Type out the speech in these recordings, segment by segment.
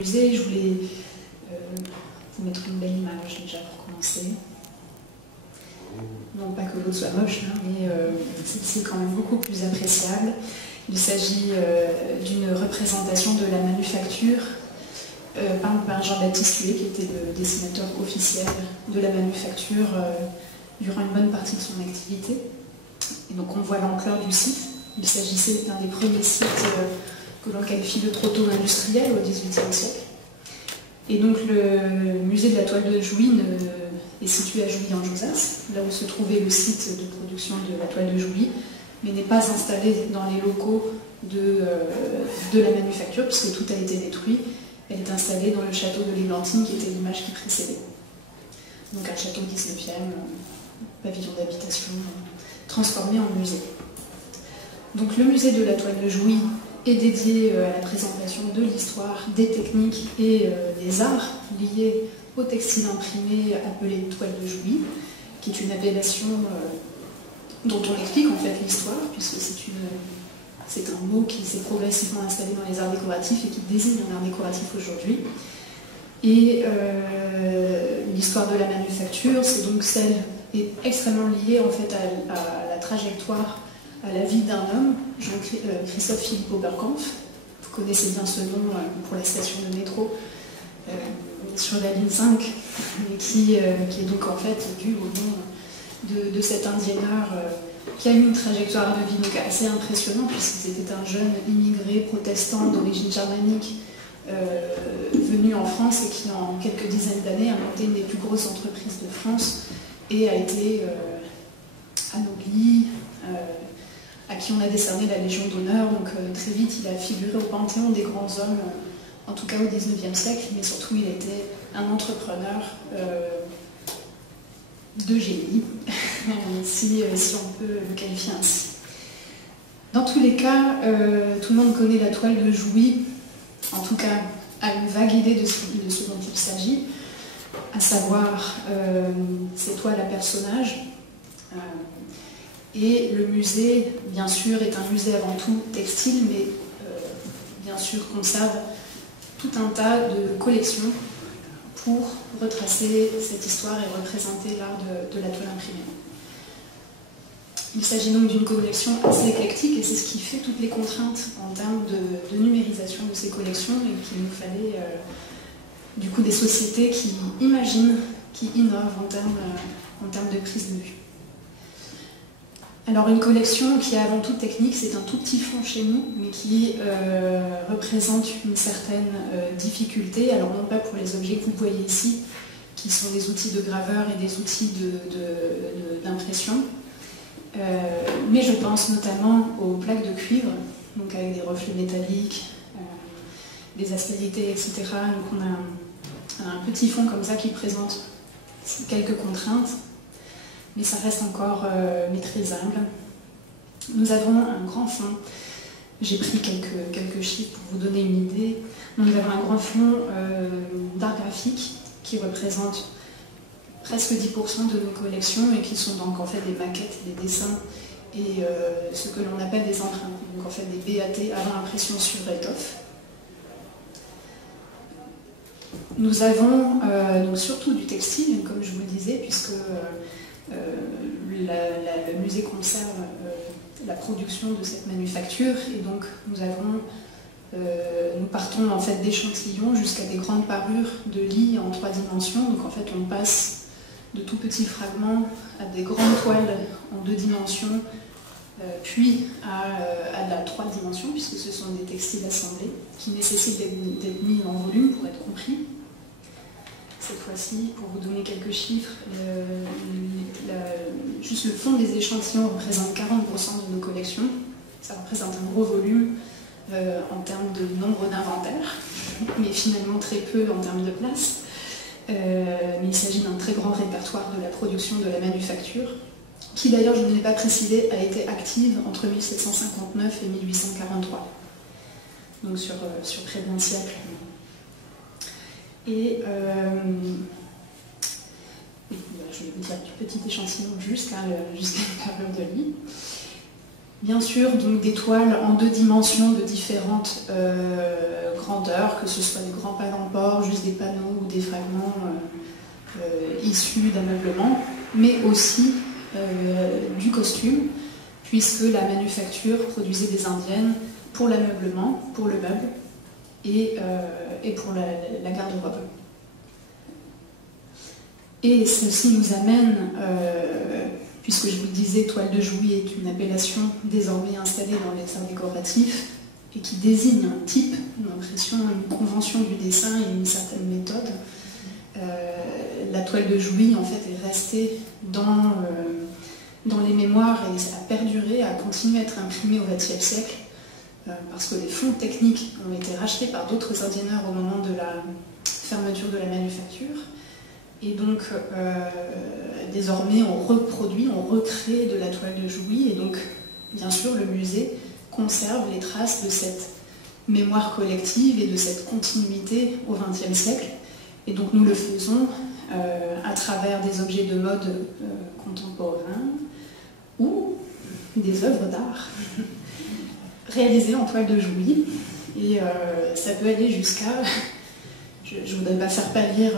musée, je voulais vous mettre une belle image déjà pour commencer. Non pas que l'autre soit moche, hein, mais c'est quand même beaucoup plus appréciable. Il s'agit d'une représentation de la manufacture peinte par Jean-Baptiste Huet, qui était le dessinateur officiel de la manufacture durant une bonne partie de son activité. Et donc on voit l'ampleur du site. Il s'agissait d'un des premiers sites que l'on qualifie de proto-industriel au XVIIIe siècle. Et donc le musée de la toile de Jouy est situé à Jouy en Josas, là où se trouvait le site de production de la toile de Jouy, mais n'est pas installé dans les locaux de la manufacture, puisque tout a été détruit. Elle est installée dans le château de l'Églantine, qui était l'image qui précédait. Donc un château 19e, pavillon d'habitation, transformé en musée. Donc le musée de la toile de Jouy est dédié à la présentation de l'histoire, des techniques et des arts liés au textile imprimé appelé toile de Jouy, qui est une appellation dont on explique en fait l'histoire, puisque c'est un mot qui s'est progressivement installé dans les arts décoratifs et qui désigne un art décoratif aujourd'hui. Et l'histoire de la manufacture, c'est donc celle est extrêmement liée en fait à la trajectoire, à la vie d'un homme, Jean-Christophe Philippe Oberkampf. Vous connaissez bien ce nom pour la station de métro sur la ligne 5, qui est donc en fait dû au nom de cet indienneur qui a eu une trajectoire de vie donc assez impressionnante, puisqu'il était un jeune immigré protestant d'origine germanique venu en France et qui en quelques dizaines d'années a monté une des plus grosses entreprises de France et a été anobli, à qui on a décerné la Légion d'honneur. Donc très vite il a figuré au panthéon des grands hommes, en tout cas au XIXe siècle, mais surtout il était un entrepreneur de génie, si on peut le qualifier ainsi. Dans tous les cas, tout le monde connaît la toile de Jouy, en tout cas a une vague idée de ce dont il s'agit, à savoir ces toiles à personnages. Et le musée, bien sûr, est un musée avant tout textile, mais bien sûr conserve tout un tas de collections pour retracer cette histoire et représenter l'art de la toile imprimée. Il s'agit donc d'une collection assez éclectique et c'est ce qui fait toutes les contraintes en termes de numérisation de ces collections, et qu'il nous fallait du coup des sociétés qui imaginent, qui innovent en termes de prise de vue. Alors une collection qui est avant tout technique, c'est un tout petit fond chez nous, mais qui représente une certaine difficulté, alors non pas pour les objets que vous voyez ici, qui sont des outils de graveur et des outils d'impression, mais je pense notamment aux plaques de cuivre, donc avec des reflets métalliques, des aspérités, etc. Donc on a un petit fond comme ça qui présente quelques contraintes, mais ça reste encore maîtrisable. Nous avons un grand fond, j'ai pris quelques chiffres pour vous donner une idée. Nous avons un grand fond d'art graphique qui représente presque 10% de nos collections et qui sont donc en fait des maquettes, des dessins et ce que l'on appelle des empreintes, donc en fait des BAT avant impression sur étoffe. Nous avons donc surtout du textile, comme je vous le disais, puisque le musée conserve la production de cette manufacture, et donc nous partons en fait d'échantillons jusqu'à des grandes parures de lits en 3 dimensions. Donc en fait on passe de tout petits fragments à des grandes toiles en 2 dimensions, puis à la 3 dimensions, puisque ce sont des textiles assemblés qui nécessitent d'être mis en volume pour être compris. Cette fois-ci, pour vous donner quelques chiffres, juste le fond des échantillons représente 40% de nos collections. Ça représente un gros volume en termes de nombre d'inventaires, mais finalement très peu en termes de place. Mais il s'agit d'un très grand répertoire de la production de la manufacture, qui d'ailleurs, je ne l'ai pas précisé, a été active entre 1759 et 1843, donc sur près d'un siècle. Et je vais vous dire du petit échantillon jusqu'à une parure de lit. Bien sûr, donc des toiles en 2 dimensions de différentes grandeurs, que ce soit des grands pas d'emport, juste des panneaux ou des fragments issus d'ameublement, mais aussi du costume, puisque la manufacture produisait des indiennes pour l'ameublement, pour le meuble et pour la garde-robe. Et ceci nous amène, puisque je vous le disais, toile de Jouy est une appellation désormais installée dans les arts décoratifs et qui désigne un type, une impression, une convention du dessin et une certaine méthode. La toile de Jouy, en fait, est restée dans les mémoires et a perduré, a continué à être imprimée au XXe siècle, parce que les fonds techniques ont été rachetés par d'autres indienneurs au moment de la fermeture de la manufacture. Et donc, désormais, on reproduit, on recrée de la toile de Jouy. Et donc, bien sûr, le musée conserve les traces de cette mémoire collective et de cette continuité au XXe siècle. Et donc, nous le faisons à travers des objets de mode contemporains ou des œuvres d'art réalisées en toile de Jouy. Et ça peut aller jusqu'à... Je ne voudrais pas faire pâlir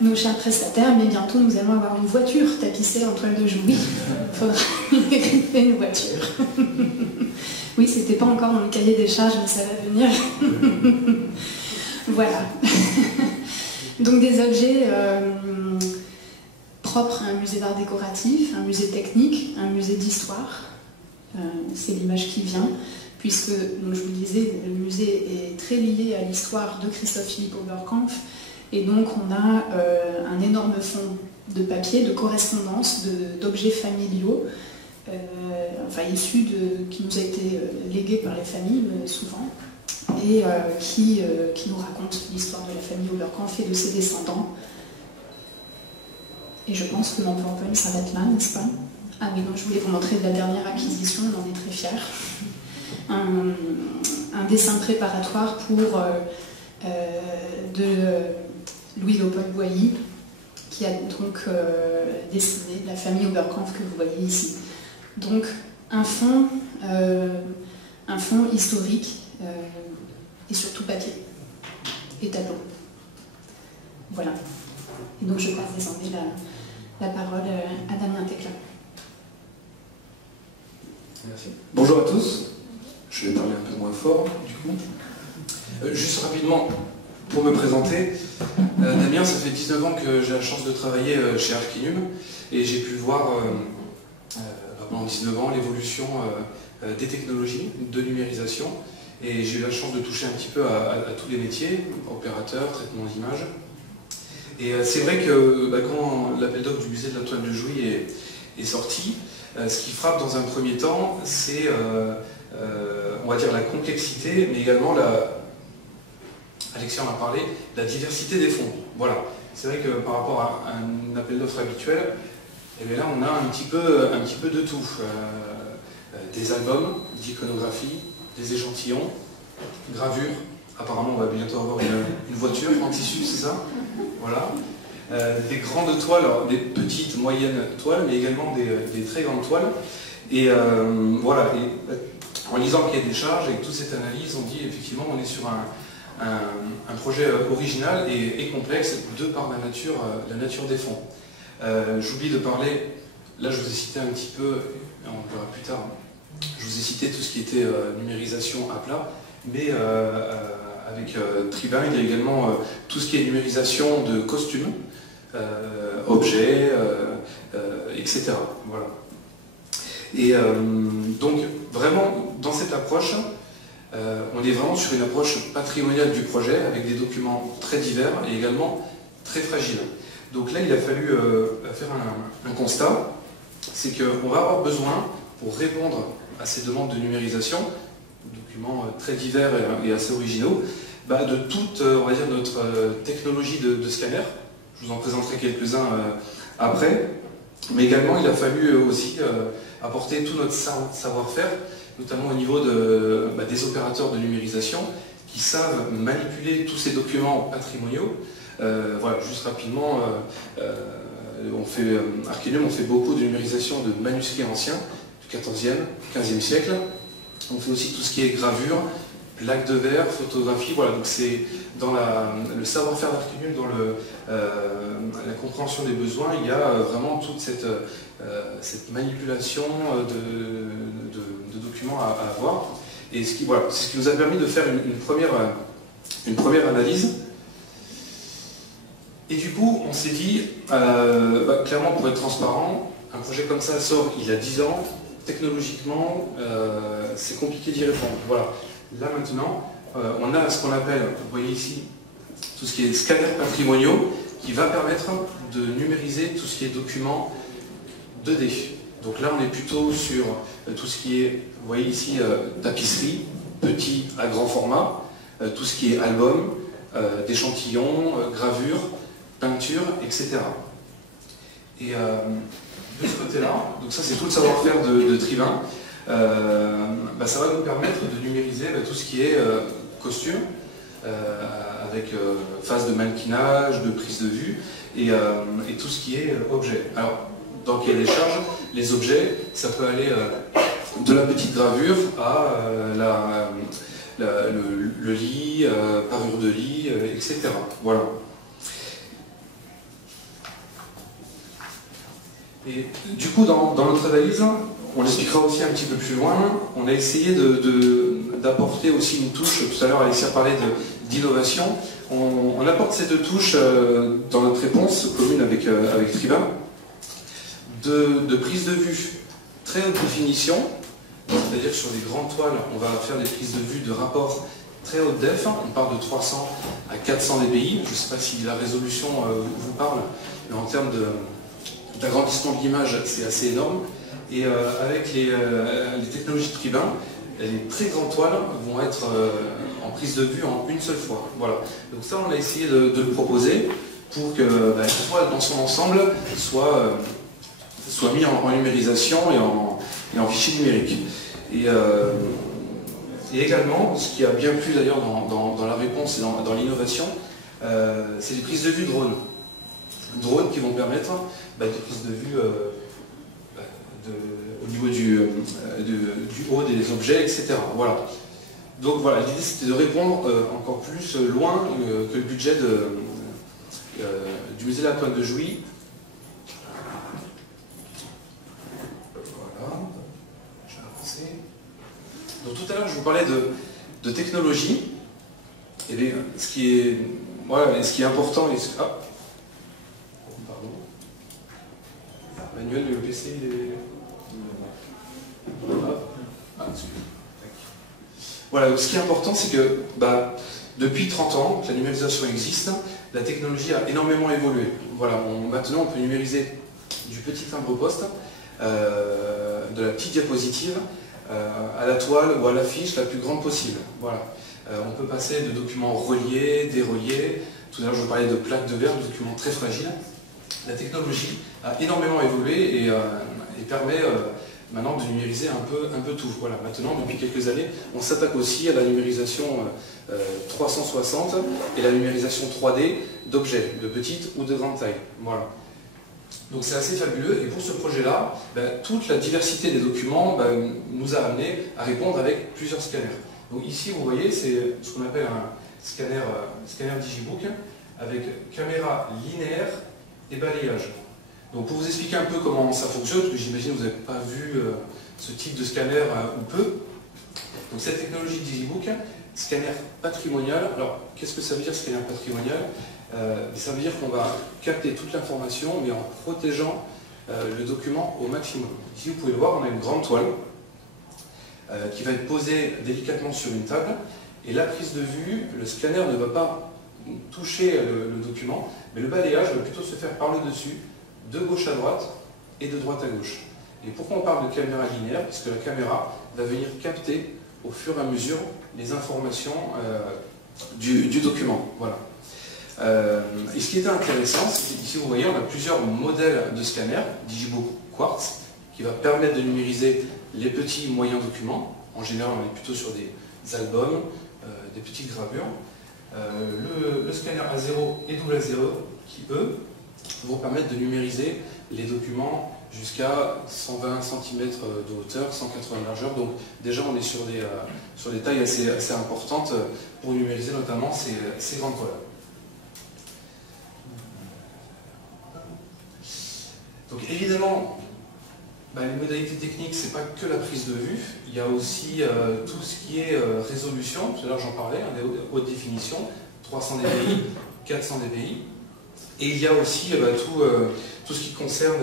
nos chers prestataires, mais bientôt nous allons avoir une voiture tapissée en toile de Jouy. Il faudra équiper une voiture. Oui, c'était pas encore dans le cahier des charges, mais ça va venir. Voilà. Donc des objets propres à un musée d'art décoratif, un musée technique, un musée d'histoire. C'est l'image qui vient, puisque, donc je vous le disais, le musée est très lié à l'histoire de Christoph Philipp Oberkampf. Et donc on a un énorme fond de papier, de correspondances, d'objets familiaux, issus qui nous a été légué par les familles souvent, et qui nous raconte l'histoire de la famille Oberkampf et de ses descendants. Et je pense que mon PowerPoint s'arrête là, n'est-ce pas? Ah oui, donc je voulais vous montrer de la dernière acquisition, on en est très fiers. Un dessin préparatoire pour de Louis-Léopold Boilly, qui a donc dessiné la famille Oberkampf que vous voyez ici. Donc un fond historique et surtout papier et tableau. Voilà. Et donc je passe désormais la parole à Damien Tecla. Merci. Bonjour à tous. Je vais parler un peu moins fort du coup. Juste rapidement, pour me présenter, Damien, ça fait 19 ans que j'ai la chance de travailler chez Arcanum et j'ai pu voir pendant 19 ans l'évolution des technologies de numérisation et j'ai eu la chance de toucher un petit peu à tous les métiers, opérateur, traitement d'image. Et c'est vrai que quand l'appel d'offres du musée de la toile de Jouy est sorti, ce qui frappe dans un premier temps, c'est on va dire la complexité, mais également Alexia en a parlé, la diversité des fonds. Voilà. C'est vrai que par rapport à un appel d'offres habituel, et bien là on a un petit peu de tout. Des albums, d'iconographie, des échantillons, gravures. Apparemment on va bientôt avoir une voiture en tissu, c'est ça? Voilà. Des grandes toiles, alors des petites, moyennes toiles, mais également des très grandes toiles. Et voilà. Et, en lisant le cahier des charges et toute cette analyse, on dit effectivement on est sur un projet original et complexe de par la nature des fonds. J'oublie de parler, là je vous ai cité un petit peu, on le verra plus tard, je vous ai cité tout ce qui était numérisation à plat, mais avec Tribun, il y a également tout ce qui est numérisation de costumes, objets, etc. Voilà. Et donc vraiment dans cette approche, on est vraiment sur une approche patrimoniale du projet avec des documents très divers et également très fragiles. Donc là il a fallu faire un constat, c'est qu'on va avoir besoin pour répondre à ces demandes de numérisation, documents très divers et assez originaux, de toute on va dire, notre technologie de scanner. Je vous en présenterai quelques-uns après, mais également il a fallu aussi apporter tout notre savoir-faire, notamment au niveau des opérateurs de numérisation qui savent manipuler tous ces documents patrimoniaux. Voilà, juste rapidement, Arcanum, on fait beaucoup de numérisation de manuscrits anciens, 14e, 15e siècle. On fait aussi tout ce qui est gravure, plaques de verre, photographie. Voilà, donc c'est dans le savoir-faire d'Archimul, dans la compréhension des besoins, il y a vraiment toute cette manipulation de documents à avoir. Et voilà, c'est ce qui nous a permis de faire une première analyse. Et du coup, on s'est dit, clairement, pour être transparent, un projet comme ça sort il y a 10 ans. Technologiquement, c'est compliqué d'y répondre. Voilà. Là maintenant, on a ce qu'on appelle, vous voyez ici, tout ce qui est scanners patrimoniaux, qui va permettre de numériser tout ce qui est documents 2D. Donc là, on est plutôt sur tout ce qui est, vous voyez ici, tapisserie, petit à grand format, tout ce qui est album, d'échantillons, gravure, peinture, etc. Et de ce côté-là, donc ça c'est tout le savoir-faire de Trivin, ça va nous permettre de numériser tout ce qui est costume, avec phase de mannequinage, de prise de vue, et tout ce qui est objet. Alors, dans quelle est charge, les objets, ça peut aller de la petite gravure à le lit, parure de lit, etc. Voilà. Et du coup, dans notre analyse, on l'expliquera aussi un petit peu plus loin, on a essayé d'apporter aussi une touche, tout à l'heure Alexia parlait d'innovation, on apporte ces deux touches dans notre réponse commune avec Trivin, de prise de vue très haute définition, c'est-à-dire que sur des grandes toiles, on va faire des prises de vue de rapport très haute def, on parle de 300 à 400 dpi, je ne sais pas si la résolution vous parle, mais en termes d'agrandissement de l'image, c'est assez énorme. Et avec les technologies de Trivin, les très grandes toiles vont être en prise de vue en une seule fois. Voilà. Donc ça, on a essayé de le proposer pour que la toile dans son ensemble soit mis en numérisation et en fichier numérique. Et également, ce qui a bien plu d'ailleurs dans la réponse et dans l'innovation, c'est les prises de vue drones. Drones qui vont permettre des prises de vue au niveau du haut des objets, etc. Voilà. Donc voilà, l'idée c'était de répondre encore plus loin que le budget du musée de la Toile de Jouy. Voilà, je vais avancer. Donc tout à l'heure je vous parlais de technologie. Et bien, ce qui est important, pardon. Manuel, le PC, il est... Voilà, donc ce qui est important, c'est que depuis 30 ans que la numérisation existe, la technologie a énormément évolué. Voilà, maintenant on peut numériser du petit timbre-poste, de la petite diapositive, à la toile ou à l'affiche la plus grande possible. Voilà. On peut passer de documents reliés, déreliés, tout à l'heure je vous parlais de plaques de verre, de documents très fragiles. La technologie a énormément évolué et permet maintenant de numériser un peu tout. Voilà. Maintenant, depuis quelques années, on s'attaque aussi à la numérisation 360 et la numérisation 3D d'objets de petite ou de grande taille. Voilà. Donc c'est assez fabuleux et pour ce projet-là, toute la diversité des documents nous a amené à répondre avec plusieurs scanners. Donc ici, vous voyez, c'est ce qu'on appelle un scanner Digibook avec caméra linéaire et balayage. Donc pour vous expliquer un peu comment ça fonctionne, parce que j'imagine que vous n'avez pas vu ce type de scanner ou peu. Donc cette technologie Digibook, scanner patrimonial. Alors qu'est-ce que ça veut dire scanner patrimonial? Ça veut dire qu'on va capter toute l'information mais en protégeant le document au maximum. Ici vous pouvez le voir, on a une grande toile qui va être posée délicatement sur une table et la prise de vue, le scanner ne va pas toucher le document, mais le balayage va plutôt se faire par le dessus, de gauche à droite et de droite à gauche. Et pourquoi on parle de caméra linéaire? Parce que la caméra va venir capter au fur et à mesure les informations du document. Voilà. Et ce qui était intéressant, c'est qu'ici vous voyez, on a plusieurs modèles de scanners, Digibook Quartz, qui va permettre de numériser les petits moyens documents. En général, on est plutôt sur des albums, des petites gravures. Le scanner A0 et AA0 qui, eux, vous permettre de numériser les documents jusqu'à 120 cm de hauteur, 180 de largeur. Donc déjà on est sur des tailles assez importantes pour numériser notamment ces grandes colonnes. Donc évidemment, les modalités techniques, c'est pas que la prise de vue, il y a aussi tout ce qui est résolution, tout à l'heure j'en parlais, des hautes définitions, 300 dpi, 400 dpi, et il y a aussi tout ce qui concerne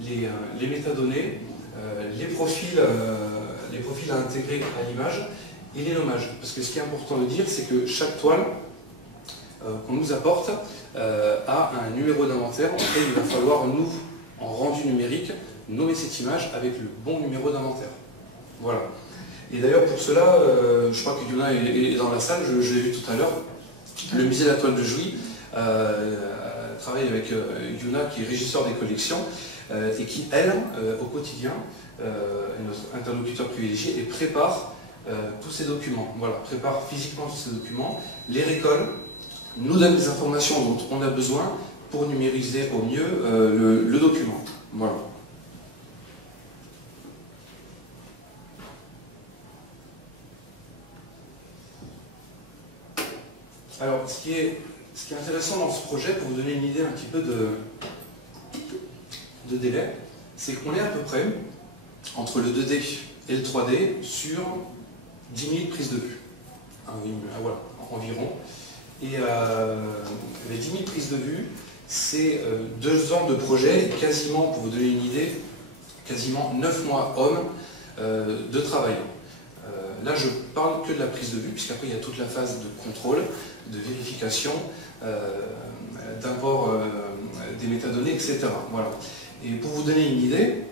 les métadonnées, les profils à intégrer à l'image et les nommages. Parce que ce qui est important de dire, c'est que chaque toile qu'on nous apporte a un numéro d'inventaire auquel il va falloir, nous, en rendu numérique, nommer cette image avec le bon numéro d'inventaire. Voilà. Et d'ailleurs, pour cela, je crois que Yuna est dans la salle, je l'ai vu tout à l'heure, le musée de la toile de Jouy travaille avec Yuna, qui est régisseur des collections, et qui, elle, au quotidien, est notre interlocuteur privilégié, et prépare tous ces documents. Voilà, prépare physiquement tous ces documents, les récolte, nous donne des informations dont on a besoin pour numériser au mieux le document. Voilà. Alors, ce qui est intéressant dans ce projet, pour vous donner une idée un petit peu de délai, c'est qu'on est à peu près entre le 2D et le 3D sur 10 000 prises de vue. Voilà, environ. Et les 10 000 prises de vue, c'est 2 ans de projet, et quasiment, pour vous donner une idée, quasiment 9 mois hommes de travail. Là, je parle que de la prise de vue, puisqu'après, il y a toute la phase de contrôle, de vérification, d'import des métadonnées, etc. Voilà. Et pour vous donner une idée,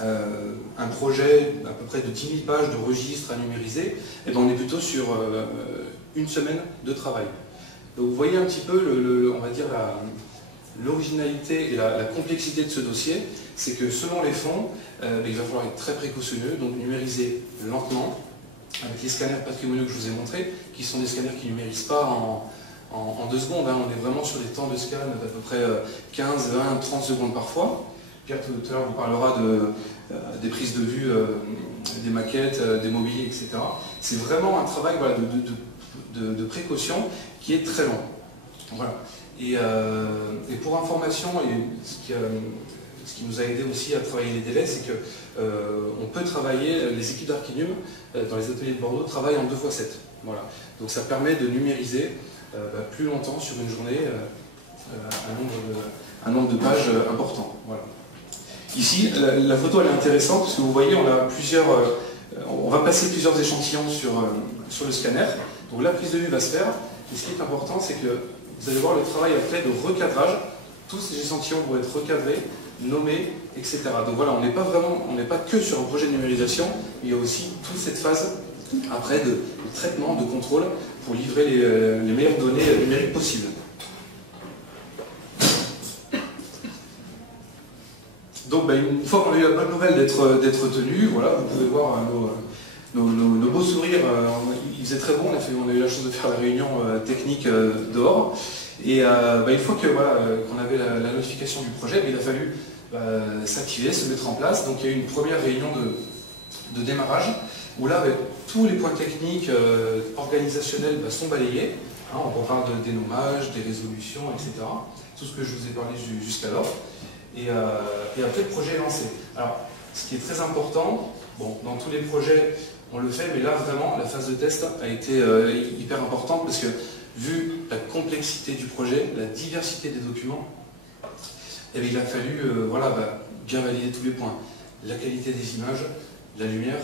un projet à peu près de 10 000 pages de registres à numériser, et ben on est plutôt sur une semaine de travail. Donc vous voyez un petit peu, on va dire, l'originalité et la complexité de ce dossier, c'est que selon les fonds, il va falloir être très précautionneux, donc numériser lentement, avec les scanners patrimoniaux que je vous ai montrés, qui sont des scanners qui ne numérisent pas en 2 secondes. Hein. On est vraiment sur des temps de scan d'à peu près 15, 20, 30 secondes parfois. Pierre tout à l'heure vous parlera des prises de vue, des maquettes, des mobiliers, etc. C'est vraiment un travail, voilà, de précaution qui est très long. Voilà. Et pour information, et ce qui nous a aidé aussi à travailler les délais, c'est qu'on peut travailler, les équipes d'Archinum dans les ateliers de Bordeaux travaillent en 2x7. Voilà. Donc ça permet de numériser plus longtemps sur une journée un nombre de pages important. Voilà. Ici, la photo elle est intéressante parce que vous voyez, on va passer plusieurs échantillons sur le scanner. Donc la prise de vue va se faire. Et ce qui est important, c'est que vous allez voir le travail après de recadrage. Tous ces échantillons vont être recadrés, nommés, etc. Donc voilà, on n'est pas que sur un projet de numérisation, il y a aussi toute cette phase après de traitement, de contrôle pour livrer les meilleures données numériques possibles. Donc une fois qu'on a eu la bonne nouvelle d'être tenu, voilà, vous pouvez voir nos beaux sourires. Il faisait très bon, on a eu la chance de faire la réunion technique dehors. Et une fois qu'on avait la notification du projet, il a fallu s'activer, se mettre en place. Donc il y a eu une première réunion de démarrage où là, tous les points techniques, organisationnels sont balayés. Hein, on reparle de dénommage, des résolutions, etc. Tout ce que je vous ai parlé jusqu'alors. Et après, le projet est lancé. Alors, ce qui est très important, dans tous les projets, on le fait, mais là, vraiment, la phase de test a été hyper importante parce que, vu la complexité du projet, la diversité des documents, il a fallu bien valider tous les points. La qualité des images, la lumière,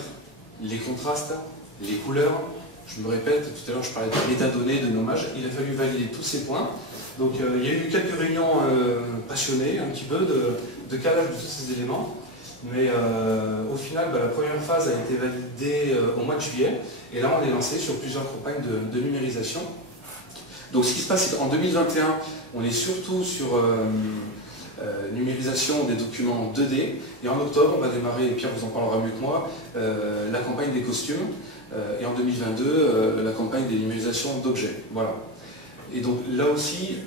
les contrastes, les couleurs. Je me répète, tout à l'heure, je parlais de métadonnées, de nommage. Il a fallu valider tous ces points. Donc il y a eu quelques réunions passionnées, un petit peu, de calage de tous ces éléments. Mais au final, la première phase a été validée au mois de juillet. Et là, on est lancé sur plusieurs campagnes de numérisation. Donc ce qui se passe, c'est qu'en 2021, on est surtout sur numérisation des documents 2D. Et en octobre, on va démarrer, et Pierre vous en parlera mieux que moi, la campagne des costumes. Et en 2022, la campagne des numérisations d'objets. Voilà. Et donc là aussi,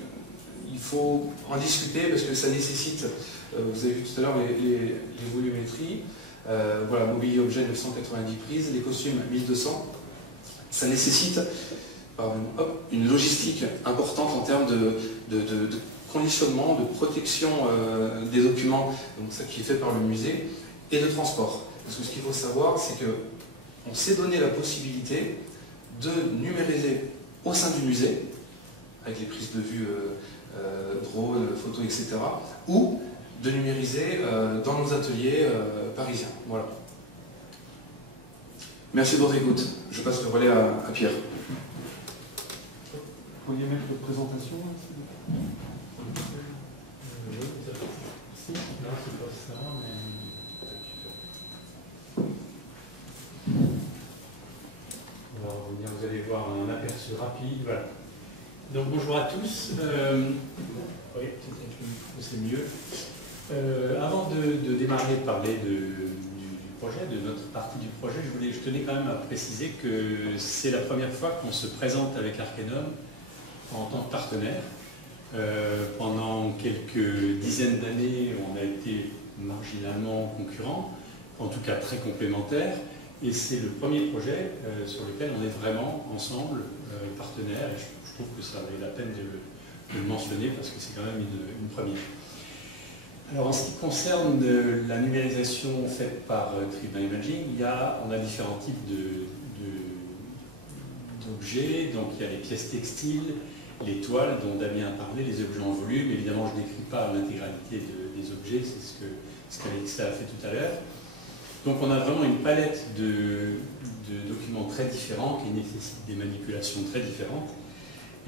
il faut en discuter parce que ça nécessite, vous avez vu tout à l'heure les volumétries, voilà, mobilier objet 990 prises, les costumes 1200, ça nécessite une logistique importante en termes de conditionnement, de protection des documents, donc ça qui est fait par le musée, et de transport. Parce que ce qu'il faut savoir, c'est qu'on s'est donné la possibilité de numériser au sein du musée, avec les prises de vue drone, photos, etc., ou de numériser dans nos ateliers parisiens. Voilà. Merci de votre écoute. Je passe le relais à Pierre. Vous pourriez mettre votre présentation ici? Oui, merci. Non, c'est pas ça, mais... On va revenir, vous allez voir un aperçu rapide. Voilà. Donc bonjour à tous. Oui, peut-être le micro, c'est mieux. Avant de démarrer, de parler du projet, de notre partie du projet, je tenais quand même à préciser que c'est la première fois qu'on se présente avec Arcanum en tant que partenaire. Pendant quelques dizaines d'années, on a été marginalement concurrents, en tout cas très complémentaires, et c'est le premier projet sur lequel on est vraiment ensemble partenaires, et je trouve que ça valait la peine de le mentionner parce que c'est quand même une première. Alors en ce qui concerne la numérisation faite par Tribun Imaging, on a différents types d'objets, donc il y a les pièces textiles, les toiles dont Damien a parlé, les objets en volume. Évidemment, je ne décris pas l'intégralité des objets, c'est ce qu'Alexa a fait tout à l'heure. Donc on a vraiment une palette de documents très différents qui nécessitent des manipulations très différentes.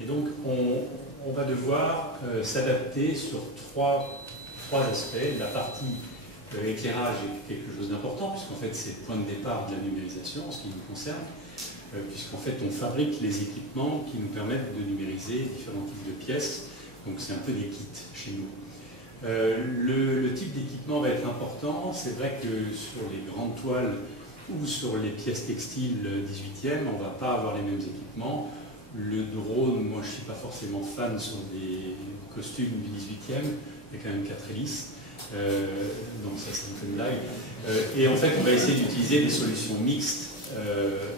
Et donc on va devoir s'adapter sur trois aspects. La partie éclairage est quelque chose d'important, puisqu'en fait c'est le point de départ de la numérisation en ce qui nous concerne. Puisqu'en fait on fabrique les équipements qui nous permettent de numériser différents types de pièces, donc c'est un peu des kits chez nous. Le type d'équipement va être important, c'est vrai que sur les grandes toiles ou sur les pièces textiles 18e, on ne va pas avoir les mêmes équipements. Le drone, moi je ne suis pas forcément fan sur des costumes du 18e, il y a quand même 4 hélices, donc ça c'est un peu une blague. Et en fait on va essayer d'utiliser des solutions mixtes.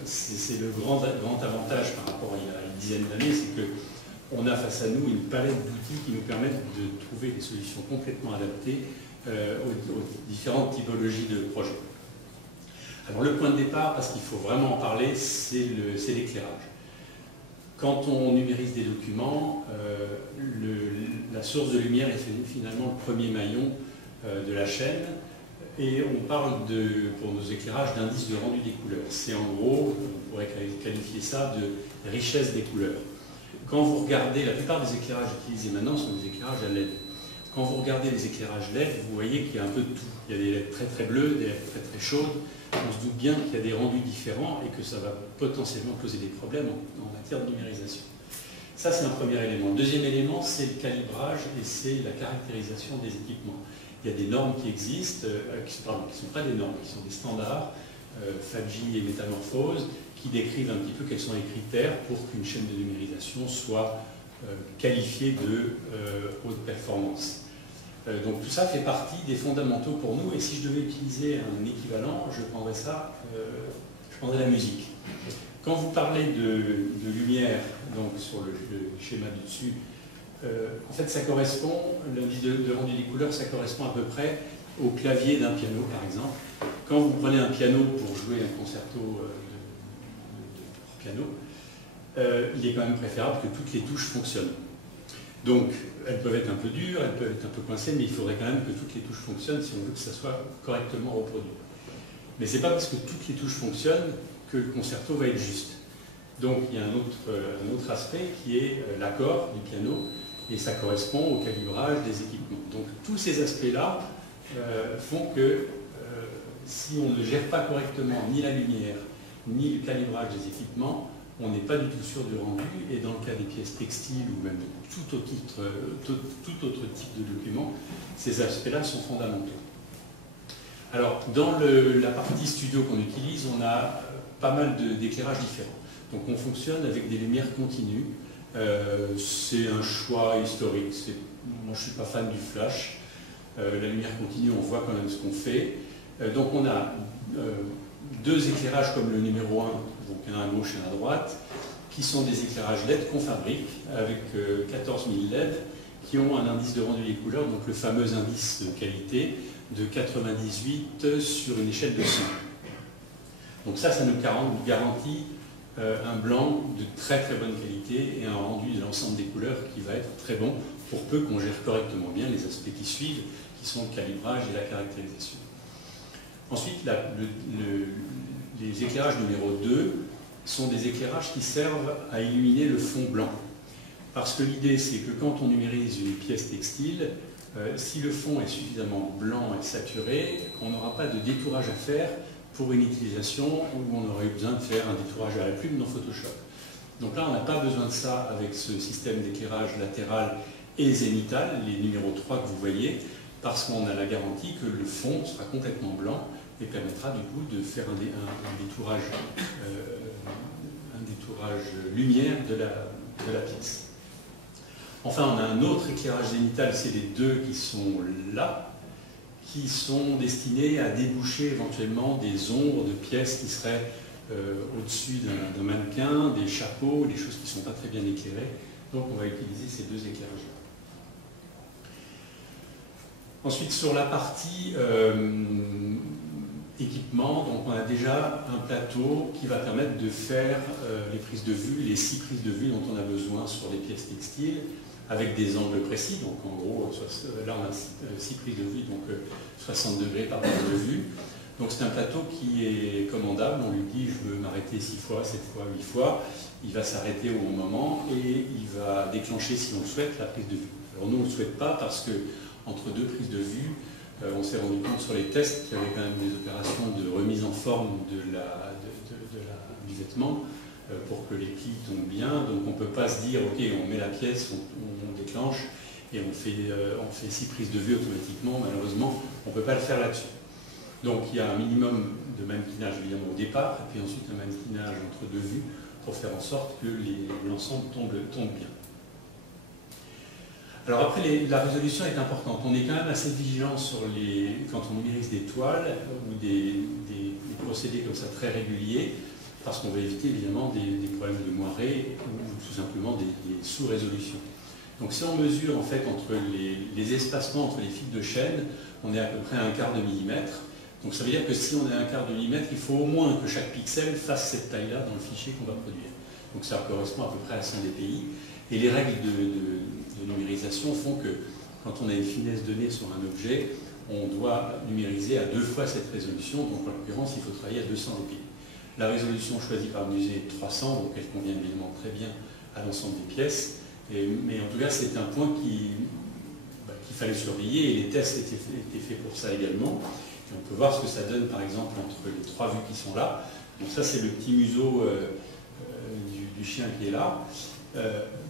C'est le grand avantage par rapport à il y a une dizaine d'années, c'est qu'on a face à nous une palette d'outils qui nous permettent de trouver des solutions complètement adaptées aux différentes typologies de projets. Alors le point de départ, parce qu'il faut vraiment en parler, c'est l'éclairage. Quand on numérise des documents, la source de lumière est finalement le premier maillon de la chaîne. Et on parle pour nos éclairages d'indice de rendu des couleurs. C'est en gros, on pourrait qualifier ça de richesse des couleurs. Quand vous regardez, la plupart des éclairages utilisés maintenant sont des éclairages à LED. Quand vous regardez les éclairages LED, vous voyez qu'il y a un peu de tout. Il y a des LED très très bleues, des LED très très chaudes. On se doute bien qu'il y a des rendus différents et que ça va potentiellement poser des problèmes en matière de numérisation. Ça, c'est un premier élément. Le deuxième élément, c'est le calibrage et c'est la caractérisation des équipements. Il y a des normes qui existent, qui ne sont pas des normes, qui sont des standards, FADGI et Métamorphose, qui décrivent un petit peu quels sont les critères pour qu'une chaîne de numérisation soit qualifiée de haute performance. Donc tout ça fait partie des fondamentaux pour nous, et si je devais utiliser un équivalent, je prendrais la musique. Quand vous parlez de lumière, donc sur le schéma du dessus, en fait, ça correspond, l'indice de rendu des couleurs, ça correspond à peu près au clavier d'un piano, par exemple. Quand vous prenez un piano pour jouer un concerto de piano, il est quand même préférable que toutes les touches fonctionnent. Donc, elles peuvent être un peu dures, elles peuvent être un peu coincées, mais il faudrait quand même que toutes les touches fonctionnent si on veut que ça soit correctement reproduit. Mais ce n'est pas parce que toutes les touches fonctionnent que le concerto va être juste. Donc, il y a un autre aspect qui est l'accord du piano, et ça correspond au calibrage des équipements. Donc tous ces aspects-là font que si on ne gère pas correctement ni la lumière, ni le calibrage des équipements, on n'est pas du tout sûr du rendu, et dans le cas des pièces textiles ou même de tout autre type de document, ces aspects-là sont fondamentaux. Alors dans la partie studio qu'on utilise, on a pas mal d'éclairages différents. Donc on fonctionne avec des lumières continues, C'est un choix historique. Moi, je ne suis pas fan du flash. La lumière continue, on voit quand même ce qu'on fait. Donc on a deux éclairages comme le numéro 1, donc un à gauche et un à droite, qui sont des éclairages LED qu'on fabrique avec 14 000 LED qui ont un indice de rendu des couleurs, donc le fameux indice de qualité de 98 sur une échelle de 100. Donc ça nous garantit un blanc de très très bonne qualité et un rendu de l'ensemble des couleurs qui va être très bon pour peu qu'on gère correctement bien les aspects qui suivent, qui sont le calibrage et la caractérisation. Ensuite, les éclairages numéro 2 sont des éclairages qui servent à illuminer le fond blanc. Parce que l'idée, c'est que quand on numérise une pièce textile, si le fond est suffisamment blanc et saturé, on n'aura pas de détourage à faire pour une utilisation où on aurait eu besoin de faire un détourage à la plume dans Photoshop. Donc là, on n'a pas besoin de ça avec ce système d'éclairage latéral et zénithal, les numéros 3 que vous voyez, parce qu'on a la garantie que le fond sera complètement blanc et permettra du coup de faire un détourage lumière de la pièce. Enfin, on a un autre éclairage zénithal, c'est les deux qui sont là, qui sont destinés à déboucher éventuellement des ombres de pièces qui seraient au-dessus d'un mannequin, des chapeaux, des choses qui ne sont pas très bien éclairées. Donc on va utiliser ces deux éclairages-là. Ensuite, sur la partie équipement, donc on a déjà un plateau qui va permettre de faire les prises de vue, les 6 prises de vue dont on a besoin sur les pièces textiles, avec des angles précis. Donc en gros, là on a 6 prises de vue, donc 60 degrés par prise de vue. Donc c'est un plateau qui est commandable. On lui dit je veux m'arrêter 6 fois, 7 fois, 8 fois. Il va s'arrêter au bon moment et il va déclencher, si on le souhaite, la prise de vue. Alors nous on ne le souhaite pas parce que entre deux prises de vue, on s'est rendu compte sur les tests qu'il y avait quand même des opérations de remise en forme du vêtement pour que les plis tombent bien. Donc on ne peut pas se dire ok, on met la pièce, on déclenche et on fait 6 prises de vue automatiquement. Malheureusement, on ne peut pas le faire là-dessus. Donc il y a un minimum de mannequinage évidemment au départ, et puis ensuite un mannequinage entre deux vues pour faire en sorte que l'ensemble tombe bien. Alors après, la résolution est importante. On est quand même assez vigilant quand on numérise des toiles ou des procédés comme ça très réguliers, parce qu'on va éviter évidemment des problèmes de moiré ou tout simplement des sous-résolutions. Donc si on mesure en fait entre les espacements entre les fils de chaîne, on est à peu près à 1/4 de millimètre. Donc ça veut dire que si on est à 1/4 de millimètre, il faut au moins que chaque pixel fasse cette taille-là dans le fichier qu'on va produire. Donc ça correspond à peu près à 100 dpi. Et les règles de numérisation font que quand on a une finesse donnée sur un objet, on doit numériser à 2 fois cette résolution. Donc en l'occurrence, il faut travailler à 200 dpi. La résolution choisie par le musée est 300, donc elle convient évidemment très bien à l'ensemble des pièces. Mais en tout cas, c'est un point qu'il fallait surveiller et les tests étaient faits pour ça également. Et on peut voir ce que ça donne par exemple entre les 3 vues qui sont là. Donc ça c'est le petit museau du chien qui est là.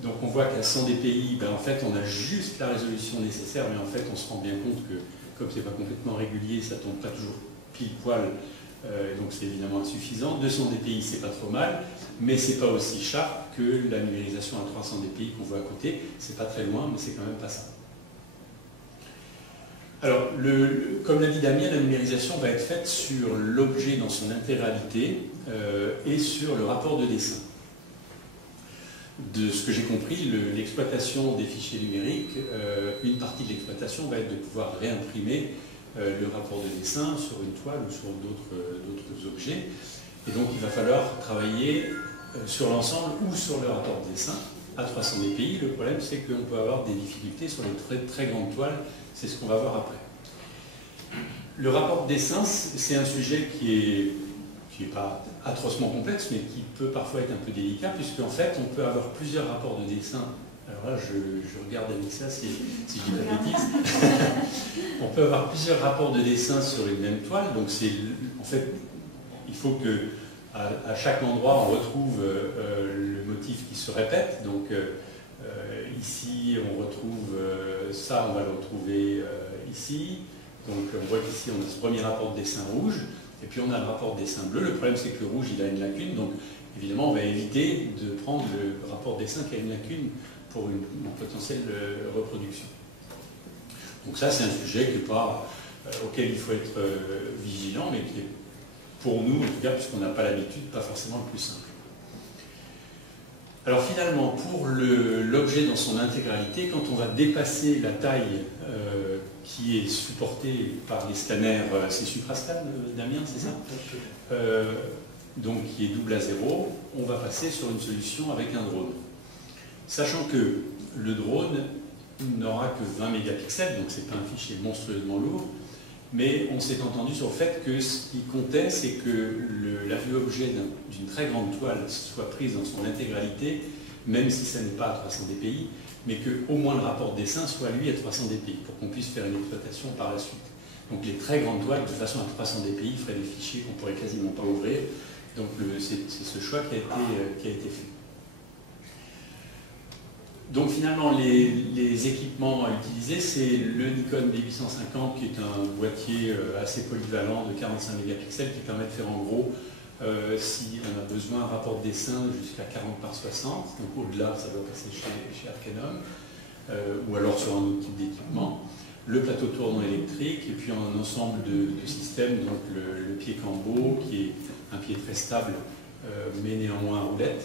Donc on voit qu'à 100 dpi, en fait on a juste la résolution nécessaire, mais en fait on se rend bien compte que comme c'est pas complètement régulier, ça tombe pas toujours pile poil, donc c'est évidemment insuffisant. 200 dpi c'est pas trop mal, mais c'est pas aussi sharp que la numérisation à 300 dpi qu'on voit à côté. C'est pas très loin, mais c'est quand même pas ça. Alors, comme l'a dit Damien, la numérisation va être faite sur l'objet dans son intégralité et sur le rapport de dessin. De ce que j'ai compris, l'exploitation des fichiers numériques, une partie de l'exploitation va être de pouvoir réimprimer le rapport de dessin sur une toile ou sur d'autres objets. Et donc il va falloir travailler sur l'ensemble ou sur le rapport de dessin à 300 dpi. Le problème c'est qu'on peut avoir des difficultés sur les très, très grandes toiles. C'est ce qu'on va voir après. Le rapport de dessin, c'est un sujet qui n'est pas atrocement complexe, mais qui peut parfois être un peu délicat, puisque en fait, on peut avoir plusieurs rapports de dessin. Alors là, je regarde Anissa si je dis pas de bêtises. On peut avoir plusieurs rapports de dessin sur une même toile. Donc en fait, il faut que à chaque endroit, on retrouve le motif qui se répète. Donc ici, on retrouve ça, on va le retrouver ici. Donc on voit qu'ici, on a ce premier rapport de dessin rouge. Et puis on a le rapport dessin bleu. Le problème, c'est que le rouge, il a une lacune. Donc évidemment, on va éviter de prendre le rapport dessin qui a une lacune pour une potentielle reproduction. Donc ça, c'est un sujet qui est pas, auquel il faut être vigilant, mais qui est, pour nous, en tout cas, puisqu'on n'a pas l'habitude, pas forcément le plus simple. Alors finalement, pour l'objet dans son intégralité, quand on va dépasser la taille qui est supportée par les scanners, c'est Suprascan, Damien, c'est ça, donc qui est double à 0, on va passer sur une solution avec un drone. Sachant que le drone n'aura que 20 mégapixels, donc ce n'est pas un fichier monstrueusement lourd, mais on s'est entendu sur le fait que ce qui comptait, c'est que la vue objet d'une très grande toile soit prise dans son intégralité, même si ça n'est pas à 300 dpi, mais qu'au moins le rapport dessin soit lui à 300 dpi, pour qu'on puisse faire une exploitation par la suite. Donc les très grandes toiles, de toute façon à 300 dpi, feraient des fichiers qu'on ne pourrait quasiment pas ouvrir. Donc c'est ce choix qui a été fait. Donc finalement, les équipements à utiliser, c'est le Nikon D850 qui est un boîtier assez polyvalent de 45 mégapixels qui permet de faire en gros, si on a besoin, un rapport de dessin jusqu'à 40 par 60. Donc au-delà, ça doit passer chez Arcanum, ou alors sur un autre type d'équipement. Le plateau tournant électrique, et puis un ensemble de systèmes, donc le pied Cambo, qui est un pied très stable, mais néanmoins à roulette.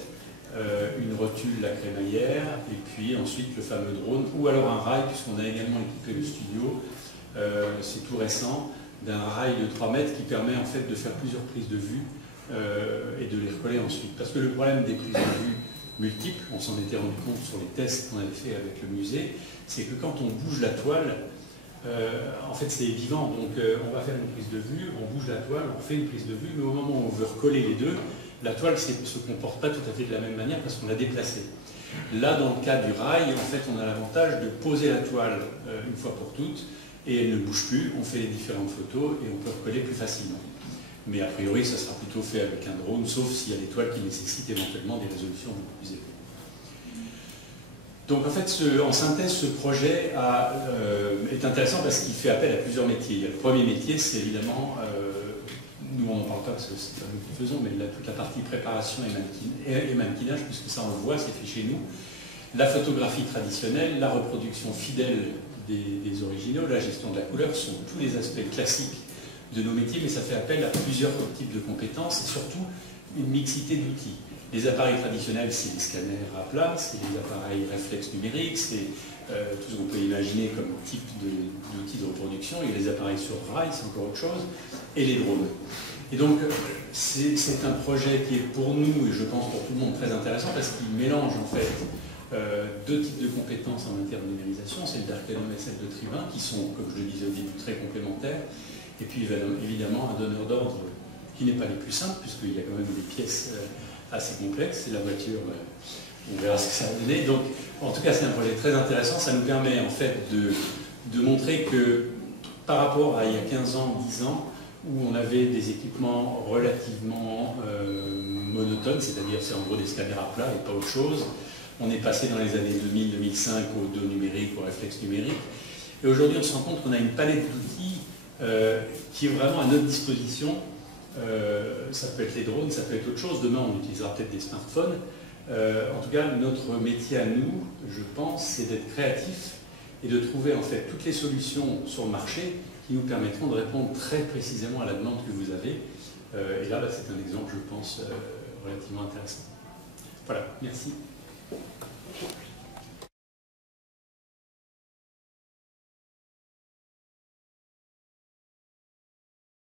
Une rotule, la crémaillère, et puis ensuite le fameux drone, ou alors un rail, puisqu'on a également équipé le studio, c'est tout récent, d'un rail de 3 mètres qui permet en fait de faire plusieurs prises de vue et de les recoller ensuite. Parce que le problème des prises de vue multiples, on s'en était rendu compte sur les tests qu'on avait fait avec le musée, c'est que quand on bouge la toile, en fait c'est vivant, donc on va faire une prise de vue, on bouge la toile, on fait une prise de vue, mais au moment où on veut recoller les deux, la toile ne se comporte pas tout à fait de la même manière parce qu'on l'a déplacée. Là, dans le cas du rail, en fait, on a l'avantage de poser la toile une fois pour toutes et elle ne bouge plus, on fait les différentes photos et on peut recoller plus facilement. Mais a priori, ça sera plutôt fait avec un drone, sauf s'il y a des toiles qui nécessitent éventuellement des résolutions beaucoup plus élevées. Donc en fait, en synthèse, ce projet est intéressant parce qu'il fait appel à plusieurs métiers. Le premier métier, c'est évidemment... nous on n'en parle pas parce que c'est pas nous qui faisons, mais toute la partie préparation et mannequinage, puisque ça on le voit, c'est fait chez nous. La photographie traditionnelle, la reproduction fidèle des originaux, la gestion de la couleur sont tous les aspects classiques de nos métiers, mais ça fait appel à plusieurs types de compétences et surtout une mixité d'outils. Les appareils traditionnels, c'est les scanners à plat, c'est les appareils réflexes numériques, c'est tout ce qu'on peut imaginer comme type d'outils de reproduction, et les appareils sur rail, c'est encore autre chose, et les drones. Et donc, c'est un projet qui est pour nous, et je pense pour tout le monde, très intéressant, parce qu'il mélange en fait deux types de compétences en matière de numérisation, celle d'Arcanum et celle de Tribun, qui sont, comme je le disais au début, très complémentaires, et puis évidemment un donneur d'ordre qui n'est pas les plus simples, puisqu'il y a quand même des pièces assez complexes, et la voiture... on verra ce que ça va donner. Donc, en tout cas, c'est un projet très intéressant. Ça nous permet en fait de montrer que par rapport à il y a 15 ans, 10 ans, où on avait des équipements relativement monotones, c'est-à-dire c'est en gros des scanners à plat et pas autre chose, on est passé dans les années 2000-2005 au dos numérique, au réflexe numérique. Et aujourd'hui, on se rend compte qu'on a une palette d'outils qui est vraiment à notre disposition. Ça peut être les drones, ça peut être autre chose. Demain, on utilisera peut-être des smartphones. En tout cas, notre métier à nous, je pense, c'est d'être créatif et de trouver en fait toutes les solutions sur le marché qui nous permettront de répondre très précisément à la demande que vous avez. Et là, c'est un exemple, je pense, relativement intéressant. Voilà, merci.